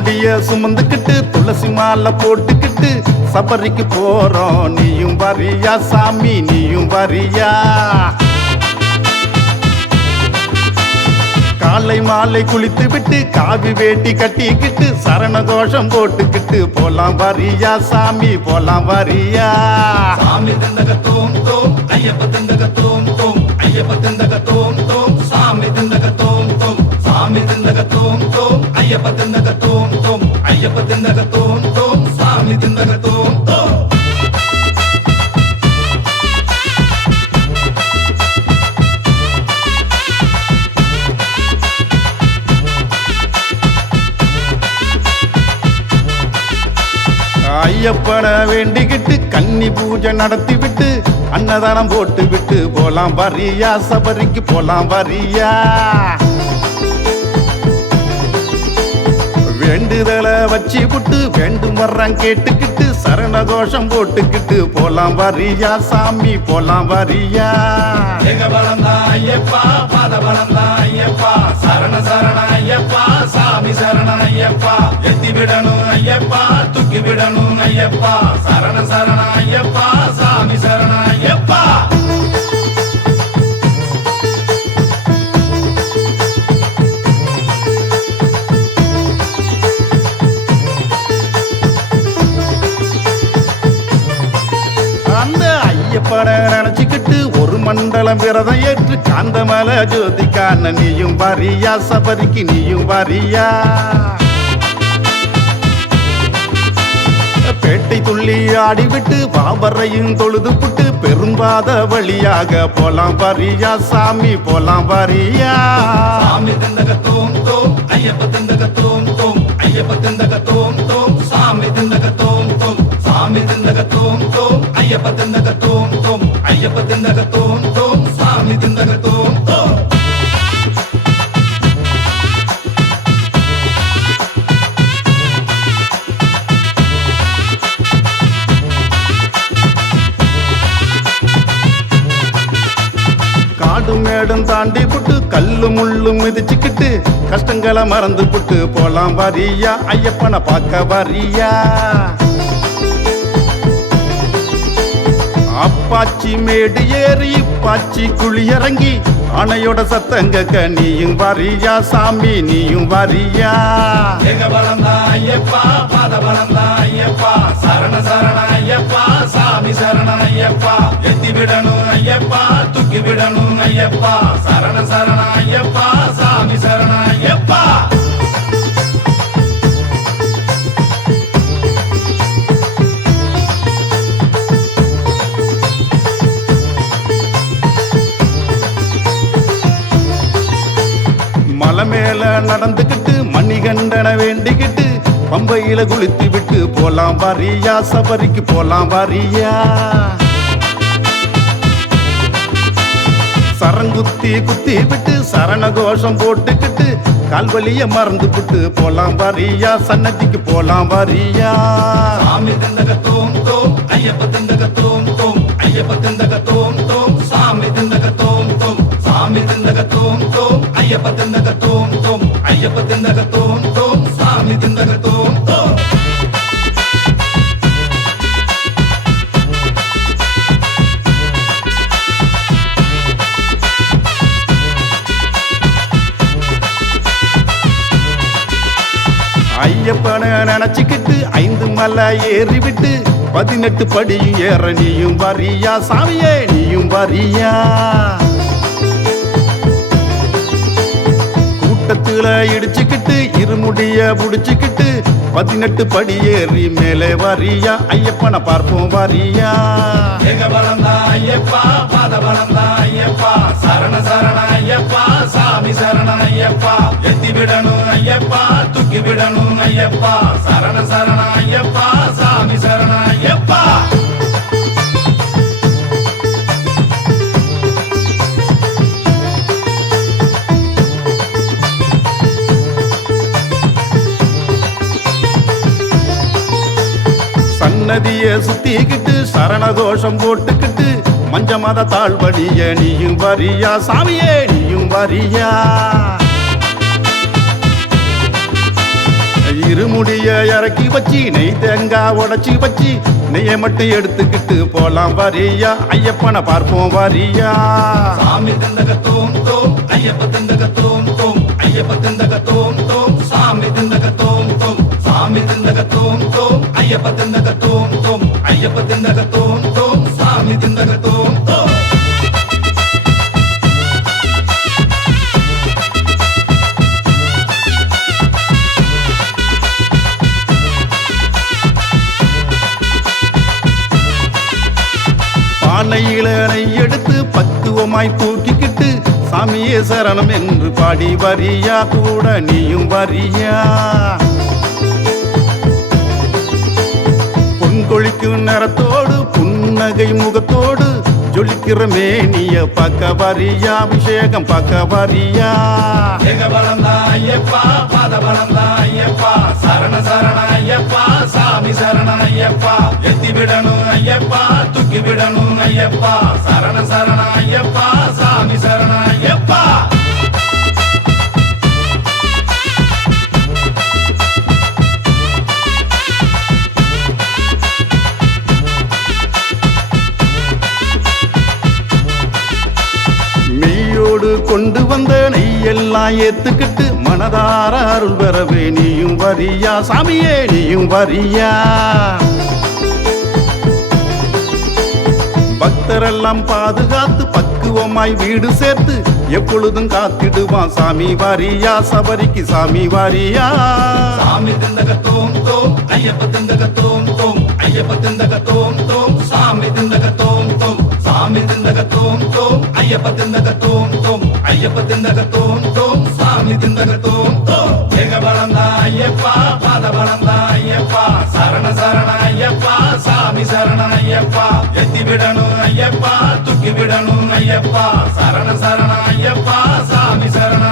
முடிய சுமந்துக்கிட்டு துளசி மாலை போட்டுக்கிட்டு சபரிக்கு போறோம். நீயும் வரியா சாமி, நீயும் வரியா? காலை மாலை குளித்து விட்டு காவி வேட்டி கட்டிக்கிட்டு சரண கோஷம் போட்டுக்கிட்டு போலாம் வரியா சாமி, போலாம் வரியா? சாமி தந்தக தோம் தோம் ஐயப்ப தந்தக தோம் தோம் ஐயப்ப தந்தக தோம் தோம் சாமி தந்தக தோம் தோம் சாமி தந்தக தோம் தோம் ஐயப்ப தந்தக தோம் தோம் ஐயப்ப தந்தக தோம் தோம் சாமி தந்தக தோம் தோம். ஐயப்பனை வேண்டிக்கிட்டு கன்னி பூஜை நடத்தி விட்டு அன்னதானம் போட்டு விட்டு போலாம் வரியா சபரிக்கு, போலாம் வரியா? வேண்டுதலை வச்சு விட்டு வேண்டும் வர்றான் கேட்டுக்கிட்டு சரண கோஷம் போட்டுக்கிட்டு போலாம் வரியா சாமி, போலாம் வரியா? எங்க பலந்தா ஐயப்பா, பாத பலந்தா ஐயப்பா, சரண சரண ஐயப்பா, சாமி சரண ஐயப்பா, எத்தி விடணும் ஐயப்பா, தூக்கி விடணும் ஐயப்பா, சரண சரண ஐயப்பா, சாமி சரண ஐயப்பா. அந்த ஐயப்பனை நினைச்சுக்கிட்டு ஒரு மண்டலம் விரதம் ஏற்று காந்த மலை ஜோதி காண நீயும் வரியா சபரிக்கு, நீயும் வரியா? பேட்டை துள்ளி ஆடிவிட்டு பாபரையும் தொழுது புட்டு பெரும்பாத வழியாக போலாம் வரியா சாமி, போலாம் வரியா? சாமி தந்தக தோம் தோம் ஐயப்ப தந்தக தோம் தோம் ஐயப்ப தந்தக தோம் தோம் சாமி தந்தக தோம் தோம் சாமி தந்தக தோம் தோம் ஐயப்ப தந்தக தோம் தோம் ஐயப்ப தந்தக தோம் தோம் சாமி தந்தக தோம் தோம். காடு மேடம் தாண்டி புட்டு கல்லு முள்ளு மிதிச்சுக்கிட்டு கஷ்டங்களை மறந்து புட்டு போலாம் வரியா ஐயப்பனை பார்க்க வரியா? அப்பாச்சி மேடு ஏறி பாச்சி குழி இறங்கி அணையோட சத்தங்க நீயும் வரியா சாமி, நீயும் வரியா? எங்க பலந்தா ஐயப்பா, பாத பலந்தா ஐயப்பா, சரண சரண ஐயப்பா, சாமி சரண ஐயப்பா, எத்தி விடணும் ஐயப்பா, தூக்கி விடணும் ஐயப்பா, சரண சரண ஐயப்பா, சாமி சரண ஐயப்பா. மலை மேல நடந்துக்கிட்டு மணிகண்டனை வேண்டிக்கிட்டு பம்பையில குளித்து விட்டு போலாம் வரியா சபரிக்கு, போலாம் வரியா? சரங்குத்தி குத்தி விட்டு சரண கோஷம் போட்டுக்கிட்டு கால்வலிய மறந்து விட்டு போலாம் வரியா சன்னதிக்கு, போலாம் வரியா? சாமி தந்தக தோம் தோம் ஐயப்ப தந்தக தோம் தோம் ஐயப்ப தந்தக தோம் தோம் சாமி தந்தக தோம் தோம் சாமி தந்தக தோம் தோம் ஐயப்ப தந்தக தோம் தோம் ஐயப்ப தந்தக தோம் தோம் சாமி தந்தக தோம் தோம். ஐயப்பனை நினைச்சுக்கிட்டு 5 மலை ஏறி விட்டு 18 படியும் ஏற நீயும் வரியா சாமியே, நீயும் வரியா? கூட்டத்துல இடிச்சுக்கிட்டு இருமுடிய புடிச்சுக்கிட்டு 18 படி ஏறி மேலே வரியா ஐயப்பனை பார்ப்போம் வரியா? எங்க பலந்தா ஐயப்பா, பாத பலந்தா ஐயப்பா, சரண சரண ஐயப்பா, சாமி சரண ஐயப்பா, எத்தி விடணும் ஐயப்பா, தூக்கி விடணும் ஐயப்பா, சரண சரண ஐயப்பா, சாமி சரண ஐயப்பா. சன்னதிய சுத்திக்கிட்டு சரண கோஷம் போட்டுக்கிட்டு மஞ்ச மத தாழ்வடிய நீயும் வரியா சாமியே, நீயும் வரியா? இருமுடிய இறக்கி வச்சு நெய் தேங்காய் உடைச்சி வச்சு நெய்யை மட்டும் எடுத்துக்கிட்டு போலாம் வரியா ஐயப்பனை பார்ப்போம் வரியா சாமி திண்டகத்தோம் தோம் ஐயப்ப திண்டகத்தோம் தோம் ஐயப்ப திண்டகத்தோம் தோம் சாமி திண்டகத்தோம் தோம் சாமி திண்டகத்தோம் தோம் ஐயப்ப திண்டகத்தோம் தோம் ஐயப்ப திண்டகத்தோம் தோம் சாமி திண்டகத்தோம் தோம் பானையில நெய் எடுத்து பக்குவமாய் தூக்கிக்கிட்டு சாமியே சரணம் என்று பாடி வரியா கூட நீயும் வரியா பொன்கொழிக்கும் நேரத்தோடு புன்னகை முகத்தோடு ஜொலிக்கிற மேனிய பக்க வரியா அபிஷேகம் பக்க வரியா ஏகபலந்தா ஐயப்பா பாதபலந்தா ஐயப்பா சரண சரண ஐயப்பா சாமி சரண ஐயப்பா எத்தி விடணும் ஐயப்பா தூக்கி விடணும் ஐயப்பா சரண சரண ஐயப்பா சாமி சரண ஐயப்பா மெய்யோடு கொண்டு வந்த நெய்யெல்லாம் ஏத்துக்கிட்டு மனதார அருள் பெறவே நீயும் வரியா சாமியே நீயும் வரியா பக்தரெல்லாம் பாதுகாத்து பக்குவமாய் வீடு சேர்த்து எப்பொழுதும் காத்திடுவான் சாமி வாரியா சபரிக்கு சாமி வாரியா சாமி திண்டகத்தோம் தோம் ஐயப்ப திண்டகத்தோம் தோம் ஐயப்ப திண்டகத்தோம் தோம் சாமி திண்டகத்தோம் தோம் சாமி திண்டகத்தோம் தோம் ஐயப்ப திண்டகத்தோம் தோம் ஐயப்ப திண்டகத்தோம் தோம் சாமி திண்டகத்தோம் தோம் ஏகபலந்தா ஐயப்பா பாதபலந்தா ஐயப்பா சரண சரண ஐயப்பா சாமி சரண ஐயப்பா எத்தி விடணும் ஐயப்பா தூக்கி விடணும் ஐயப்பா சரண சரண ஐயப்பா சாமி சரண